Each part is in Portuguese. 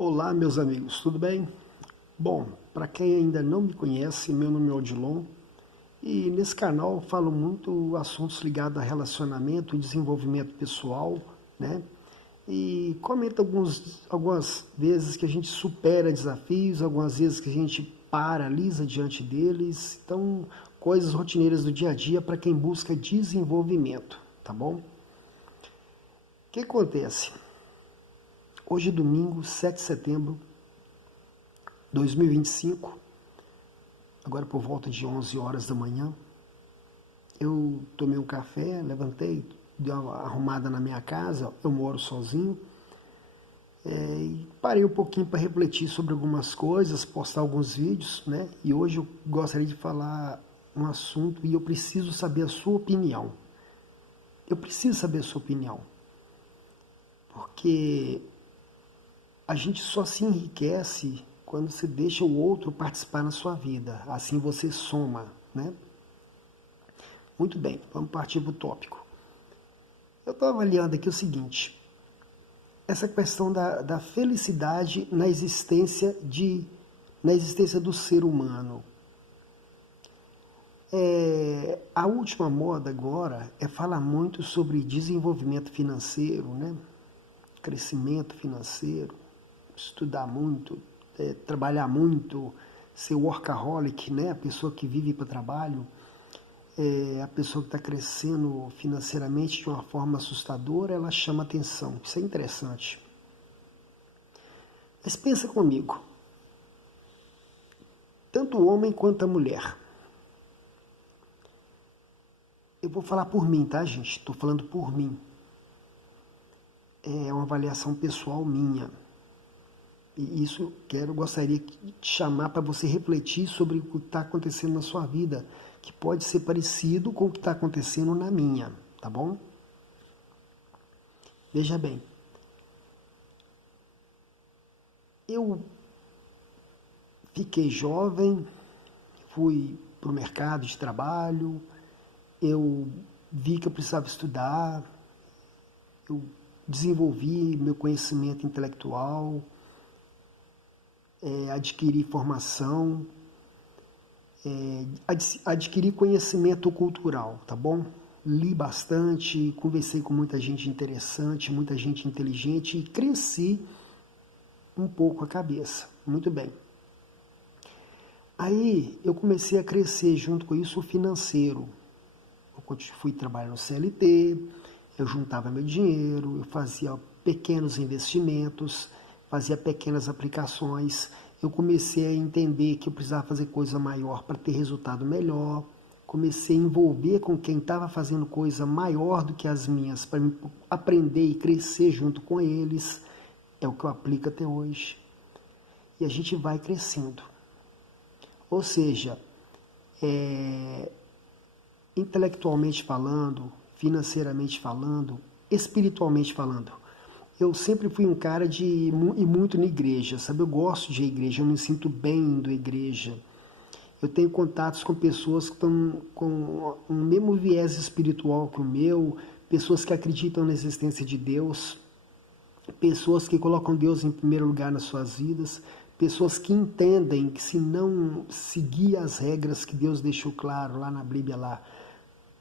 Olá, meus amigos, tudo bem? Bom, para quem ainda não me conhece, meu nome é Odilon e nesse canal eu falo muito assuntos ligados a relacionamento e desenvolvimento pessoal, né? E comento algumas vezes que a gente supera desafios, algumas vezes que a gente paralisa diante deles. Então, coisas rotineiras do dia a dia para quem busca desenvolvimento, tá bom? O que acontece? Hoje é domingo, 7 de setembro de 2025, agora por volta de 11 horas da manhã, eu tomei um café, levantei, dei uma arrumada na minha casa, eu moro sozinho, e parei um pouquinho para refletir sobre algumas coisas, postar alguns vídeos, né? E hoje eu gostaria de falar um assunto e eu preciso saber a sua opinião. Eu preciso saber a sua opinião, porque a gente só se enriquece quando você deixa o outro participar na sua vida. Assim você soma, né? Muito bem, vamos partir para o tópico. Eu estou avaliando aqui o seguinte, essa questão da felicidade na existência do ser humano. A última moda agora é falar muito sobre desenvolvimento financeiro, né? Crescimento financeiro, estudar muito, trabalhar muito, ser workaholic, né? A pessoa que vive para trabalho, a pessoa que está crescendo financeiramente de uma forma assustadora, ela chama atenção. Isso é interessante. Mas pensa comigo, tanto o homem quanto a mulher. Eu vou falar por mim, tá, gente? Estou falando por mim. É uma avaliação pessoal minha. E isso gostaria de chamar para você refletir sobre o que está acontecendo na sua vida, que pode ser parecido com o que está acontecendo na minha, tá bom? Veja bem, eu fiquei jovem, fui para o mercado de trabalho, eu vi que eu precisava estudar, eu desenvolvi meu conhecimento intelectual, adquiri formação, adquiri conhecimento cultural, tá bom? Li bastante, conversei com muita gente interessante, muita gente inteligente e cresci um pouco a cabeça. Muito bem. Aí eu comecei a crescer junto com isso o financeiro. Eu fui trabalhar no CLT, eu juntava meu dinheiro, eu fazia pequenos investimentos, fazia pequenas aplicações, eu comecei a entender que eu precisava fazer coisa maior para ter resultado melhor, comecei a envolver com quem estava fazendo coisa maior do que as minhas, para aprender e crescer junto com eles, é o que eu aplico até hoje. E a gente vai crescendo. Ou seja, intelectualmente falando, financeiramente falando, espiritualmente falando, eu sempre fui um cara de ir muito na igreja, sabe? Eu gosto de ir à igreja, eu me sinto bem indo à igreja. Eu tenho contatos com pessoas que estão com o mesmo viés espiritual que o meu, pessoas que acreditam na existência de Deus, pessoas que colocam Deus em primeiro lugar nas suas vidas, pessoas que entendem que se não seguir as regras que Deus deixou claro lá na Bíblia, lá,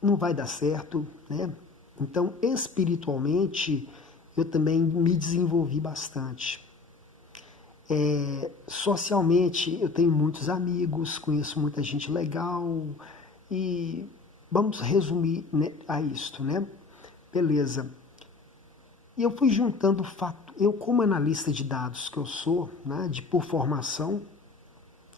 não vai dar certo, né? Então, espiritualmente, eu também me desenvolvi bastante. Socialmente, eu tenho muitos amigos, conheço muita gente legal e vamos resumir, né, a isto, né? Beleza. E eu fui juntando fato. Eu, como analista de dados que eu sou, né, por formação,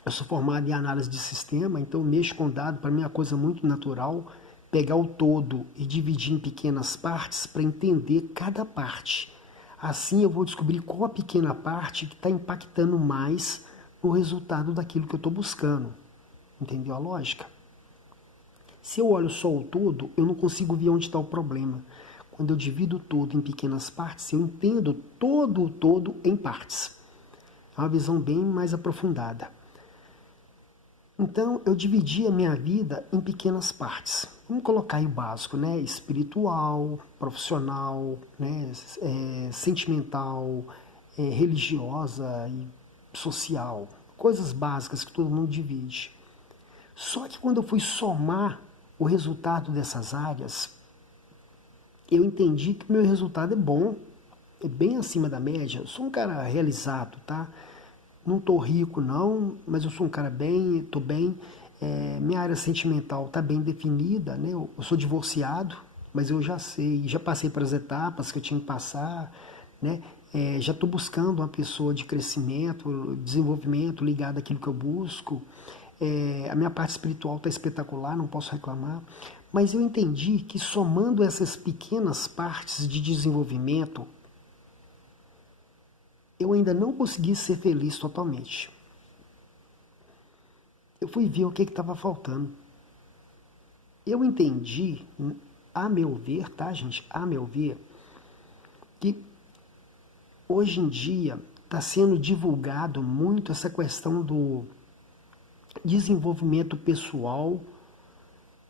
eu sou formado em análise de sistema, então mexo com dados, para mim é uma coisa muito natural, pegar o todo e dividir em pequenas partes para entender cada parte. Assim eu vou descobrir qual a pequena parte que está impactando mais no resultado daquilo que eu estou buscando. Entendeu a lógica? Se eu olho só o todo, eu não consigo ver onde está o problema. Quando eu divido o todo em pequenas partes, eu entendo todo o todo em partes. É uma visão bem mais aprofundada. Então, eu dividi a minha vida em pequenas partes. Vamos colocar aí o básico, né? Espiritual, profissional, né? Sentimental, religiosa e social, coisas básicas que todo mundo divide. Só que quando eu fui somar o resultado dessas áreas, eu entendi que o meu resultado é bom, é bem acima da média. Eu sou um cara realizado, tá? Não tô rico não, mas eu sou um cara bem, tô bem. Minha área sentimental está bem definida, né? Eu sou divorciado, mas eu já sei, já passei pelas etapas que eu tinha que passar, né? Já estou buscando uma pessoa de crescimento, desenvolvimento ligada àquilo que eu busco. A minha parte espiritual está espetacular, não posso reclamar. Mas eu entendi que somando essas pequenas partes de desenvolvimento, eu ainda não consegui ser feliz totalmente. Eu fui ver o que estava faltando. Eu entendi, a meu ver, tá, gente? A meu ver, que hoje em dia está sendo divulgado muito essa questão do desenvolvimento pessoal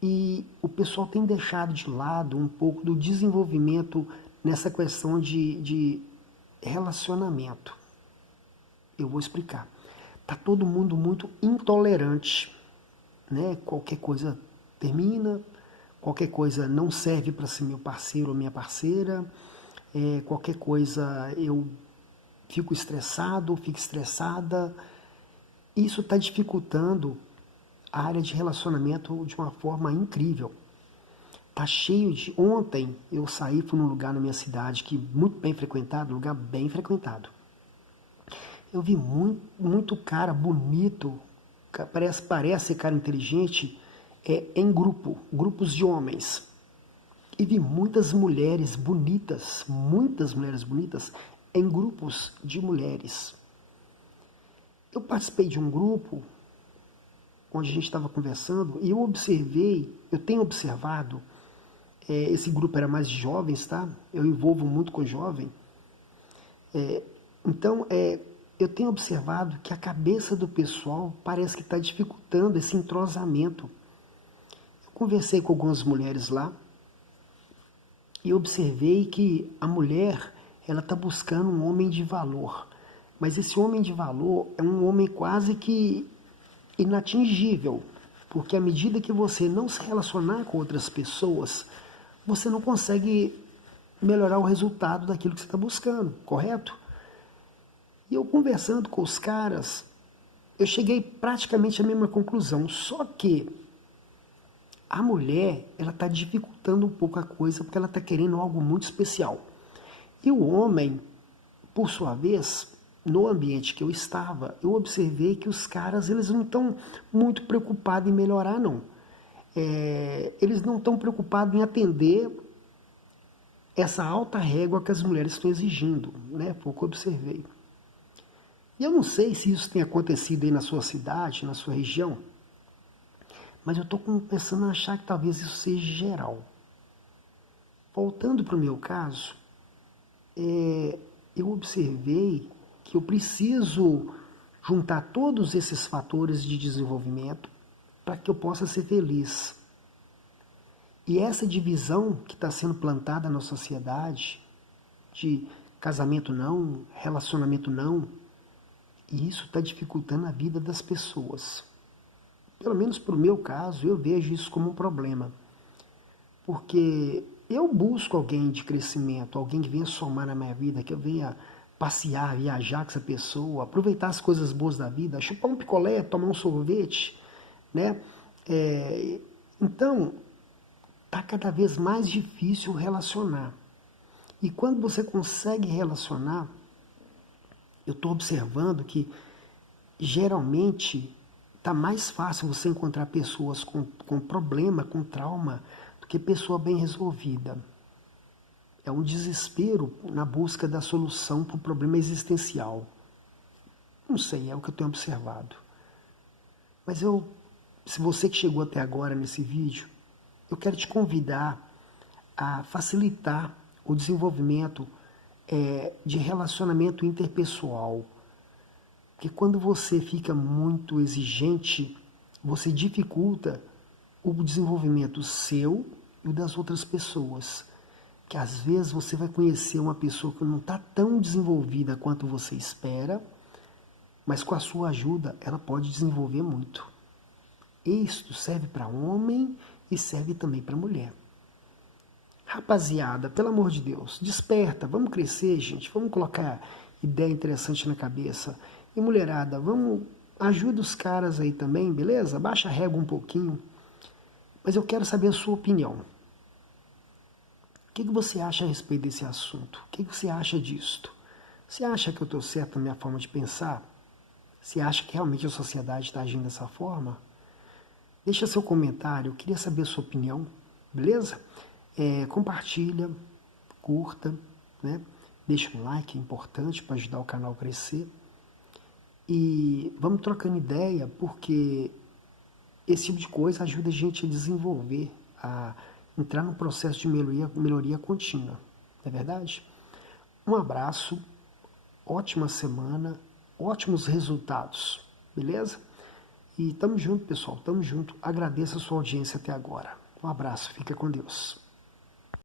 e o pessoal tem deixado de lado um pouco do desenvolvimento nessa questão de relacionamento. Eu vou explicar. Tá todo mundo muito intolerante, né? Qualquer coisa termina, qualquer coisa não serve para ser meu parceiro ou minha parceira, qualquer coisa eu fico estressado, fico estressada. Isso está dificultando a área de relacionamento de uma forma incrível. Tá cheio de... Ontem eu saí, fui num lugar na minha cidade que muito bem frequentado, lugar bem frequentado. Eu vi muito cara bonito, parece cara inteligente, em grupos de homens. E vi muitas mulheres bonitas em grupos de mulheres. Eu participei de um grupo onde a gente estava conversando e eu tenho observado, esse grupo era mais de jovens, tá? Eu envolvo muito com jovem. Então, eu tenho observado que a cabeça do pessoal parece que está dificultando esse entrosamento. Eu conversei com algumas mulheres lá e observei que a mulher ela está buscando um homem de valor. Mas esse homem de valor é um homem quase que inatingível, porque à medida que você não se relacionar com outras pessoas, você não consegue melhorar o resultado daquilo que você está buscando, correto? E eu conversando com os caras, eu cheguei praticamente à mesma conclusão, só que a mulher, ela está dificultando um pouco a coisa porque ela está querendo algo muito especial. E o homem, por sua vez, no ambiente que eu estava, eu observei que os caras, eles não estão muito preocupados em melhorar, não. Eles não estão preocupados em atender essa alta régua que as mulheres estão exigindo, né? Foi o que eu observei. E eu não sei se isso tem acontecido aí na sua cidade, na sua região, mas eu estou começando a achar que talvez isso seja geral. Voltando para o meu caso, eu observei que eu preciso juntar todos esses fatores de desenvolvimento para que eu possa ser feliz. E essa divisão que está sendo plantada na sociedade, de casamento não, relacionamento não, e isso está dificultando a vida das pessoas. Pelo menos para o meu caso, eu vejo isso como um problema. Porque eu busco alguém de crescimento, alguém que venha somar na minha vida, que eu venha passear, viajar com essa pessoa, aproveitar as coisas boas da vida, chupar um picolé, tomar um sorvete, né? Então, está cada vez mais difícil relacionar. E quando você consegue relacionar, eu estou observando que geralmente está mais fácil você encontrar pessoas com problema, com trauma, do que pessoa bem resolvida. É um desespero na busca da solução para o problema existencial. Não sei, é o que eu tenho observado. Mas se você que chegou até agora nesse vídeo, eu quero te convidar a facilitar o desenvolvimento de relacionamento interpessoal. Porque quando você fica muito exigente, você dificulta o desenvolvimento seu e o das outras pessoas. que às vezes você vai conhecer uma pessoa que não está tão desenvolvida quanto você espera, mas com a sua ajuda ela pode desenvolver muito. Isto serve para homem e serve também para mulher. Rapaziada, pelo amor de Deus, desperta, vamos crescer, gente, vamos colocar ideia interessante na cabeça. E mulherada, vamos, ajuda os caras aí também, beleza? Baixa a régua um pouquinho. Mas eu quero saber a sua opinião. O que você acha a respeito desse assunto? O que você acha disto? Você acha que eu estou certo na minha forma de pensar? Você acha que realmente a sociedade está agindo dessa forma? Deixa seu comentário, eu queria saber a sua opinião, beleza? Compartilha, curta, né? Deixa um like, é importante para ajudar o canal a crescer. E vamos trocando ideia, porque esse tipo de coisa ajuda a gente a desenvolver, a entrar num processo de melhoria contínua, não é verdade? Um abraço, ótima semana, ótimos resultados, beleza? E tamo junto, pessoal, tamo junto. Agradeço a sua audiência até agora. Um abraço, fica com Deus.